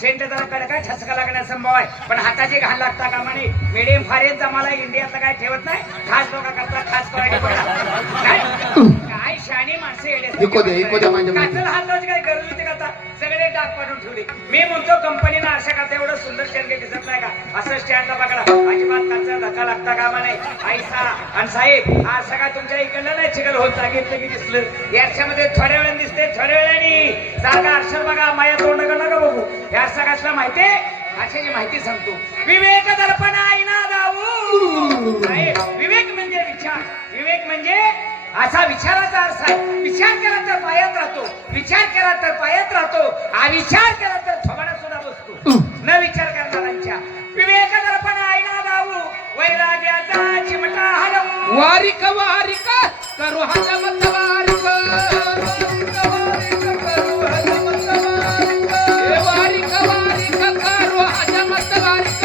Shunt जरा कडका ठसका लागण्याचा संभव आहे, पण हाताची घाण लागता कामा नये. मिडियम फारेन जमाला इंडियातलं काय ठेवत नाही. खास लोका करता खास क्वालिटी काय शाणी माणसं येले काचल हात लावायची काय गरज होती का? आता सगळे डाग पाडून ठेवले. मी म्हणतो कंपनीनं अशा करता एवढं सुंदर स्टँड दिसत नाही का? असं स्टँडला पकडा, अजिबात काचा धक्का लागता कामा नाही. आईसा आणि साहेब हा सगळा तुमच्या इकडलं नाही चिकल होत सांगितलं की दिसलं. याच्यामध्ये थोड्या वेळाने दिसते, थोड्या वेळाने जागा अक्षर बघा, माया तोंड नका बघू. या सगळ्यातला माहिती अशाची माहिती सांगतो. विवेक दर्पण आईना दाऊ. विवेक म्हणजे विचार. विवेक म्हणजे असा विचाराचा अर्थ आहे. विचार केला तर पायात राहतो, विचार केला तर पायात राहतो, अविचार केला तर थोबाडात सुद्धा बसतो. न विचार करणाऱ्यांच्या विवेक दर्पण आईना दाऊ. वैराग्याचा चिमटा हलवू. वारिक वारिक करू हजमत वारिक. वारिक वारिक करू हजमत वारिक. वारिक वारिक करू हजमत वारिक.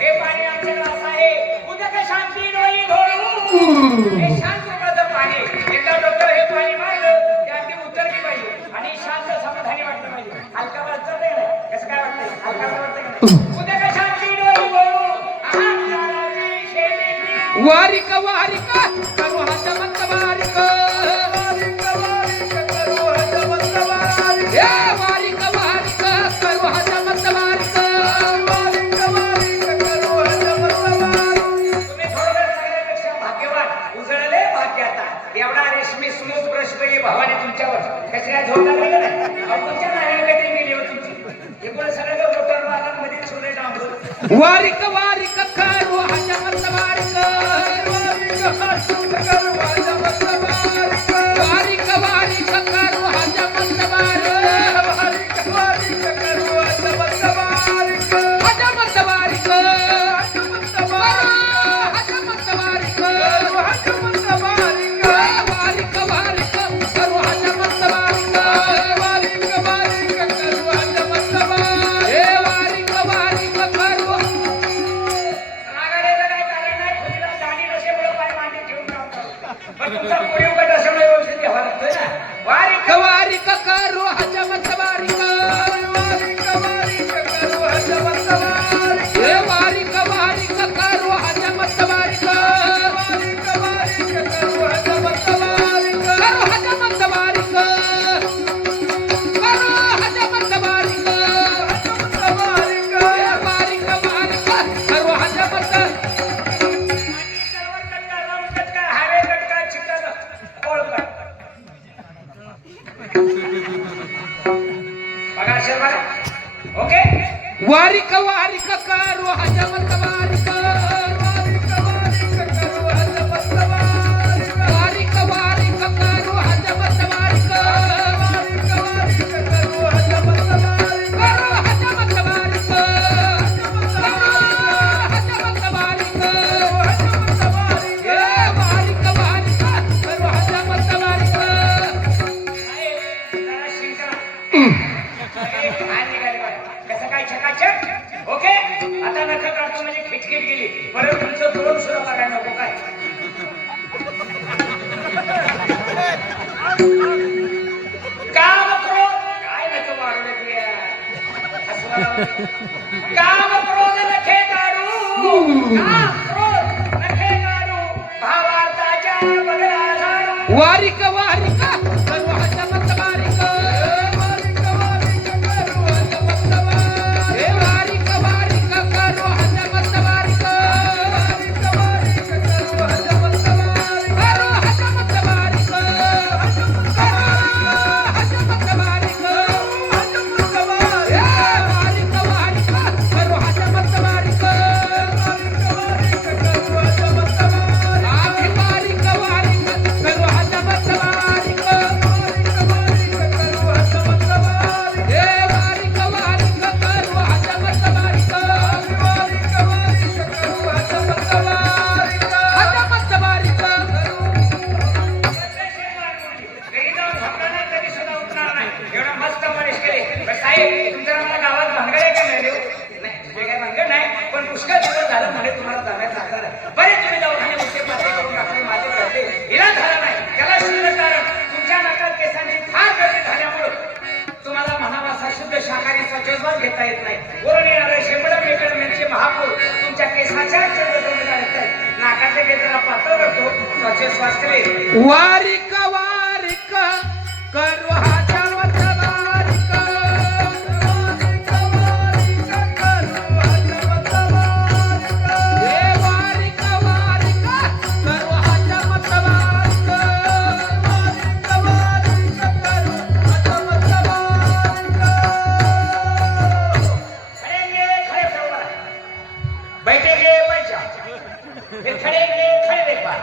हे पाणी आमच्या ग्लास आहे. उद्या काय शांती डोळी भरू. हे शांत रूपाचं पाणी. एका डोक्यावर हे पाणी मारलं त्यात उतरली पाहिजे आणि शांत समाधानी वाटलं पाहिजे. हलका वाटतं नाही कसं काय वाटतंय? हलका वाटतं. उद्या काय शांती डोळी भरू. वारिक वारिक करू हजमत वारिक. वारिक वारिक करू हजमत वारिक. एवढा रेशमी स्मूथ ब्रश पेली भावाने तुमच्यावर कशी काय झोप लागली का नाही? तुमच्या नाण्याकडे गेली हो तुमची. एकूण सगळं डोक्यावर बागांमध्ये सोडले जाऊन. वारिक वारिक करू हजमत वारिक. वारिक वारिक करू हजमत वारिक. हजमत वारिक. वारिक करू हजमत वारिक. वारिक वारिक करू हजमत वारिक. करू हजमत वारिक. करू हजमत वारिक. वारिक वारिक करू हजमत. हायवे कटका चिकन ओळखा बघा शेर बघा. ओके. वारिक वारिक करू हजमत वारिक. वारिक वारिक करू हजमत वारिक. करू हजमत वारिक. हजमत वारिक. वारिक वारिक करू हजमत वारिक. कसं काय छकाछक. ओके. आता नका काढतो म्हणजे खिचखिट गेली. परत तुमचं तोंड सुद्धा बघायला नको काय. काम क्रोध काय नको वाढ काम क्रोध नखे काढू काम क्रोध नखे काढू भावार्थाच्या बदला झाडू वारिक वारिक करू हजमत वारिक वारिक वारिक करू हजमत वारिक हे वारिक वारिक करू हजमत वारिक वारिक वारिक करू हजमत वारिक करू हजमत वारिक हजमत वारिक हजमत वारिक हे वारिक वारिक करू हजमत वारिक वारिक वारिक करू हजमत वारिक आधी वारिक वारिक करू हजमत वारिक वारिक वारिक करू हजमत वारिक हे वारिक वारिक करू हजमत वारिक वारिक वारिक करू हजमत वारिक हजमत वारिक घरी जाऊन झोपताना तरी सुद्धा उठणार नाही एवढा मस्त मनीष केले पण साहेब तुमच्या मला गावात भानगड आहे का मिळेल नाही तुझे काय भानगड नाही पण पुष्कळ दिवस झालं म्हणे तुम्हाला जाण्याचं आजार बरे तुम्ही दवाखाने उठे पाते करून टाकले माझे करते इलाज झाला नाही त्याला शुद्ध कारण तुमच्या नाकात केसांची फार गर्दी झाल्यामुळं तुम्हाला म्हणावा शुद्ध शाकाहारी स्वच्छवास घेता येत नाही वरून येणारे शेंबड मेकडम यांचे महापौर तुमच्या केसाच्या नाकातले केस जरा पातळ करतो स्वच्छवास केले वारिक वारिक करू हजमत वारिक वारिक वारिक करू हजमत वारिक हे वारिक वारिक करू हजमत वारिक वारिक वारिक करू हजमत वारिक खड़ेंगे खड़े प्रभुरा बैठेंगे पैसा फिर खड़ेंगे खड़े देखभाल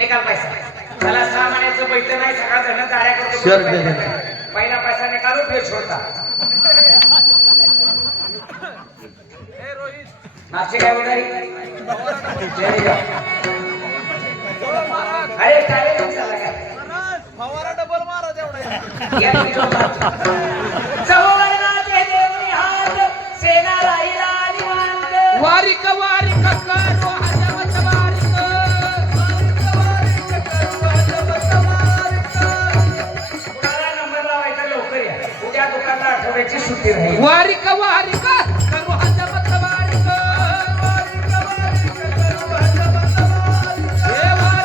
निकाल पैसा त्याला 6 महिन्याचं बैठं नाही सगळा जण दाड्या करतो पहिला पैसा निकालो फिर छोड़ता नाचे काय उधारी जय जा. अरे काय चालला काय फवारा डबल मारा तेवढा या चौवर्णाचे देवनी हात सेना राहिला निवांत वारिक वारिक करू हजमत वारिक वारिक वारिक करू हजमत वारिक कुणाला नंबर लावायचा लवकर या उद्या दुकानला आठवड्याची सुट्टी राहील वारिक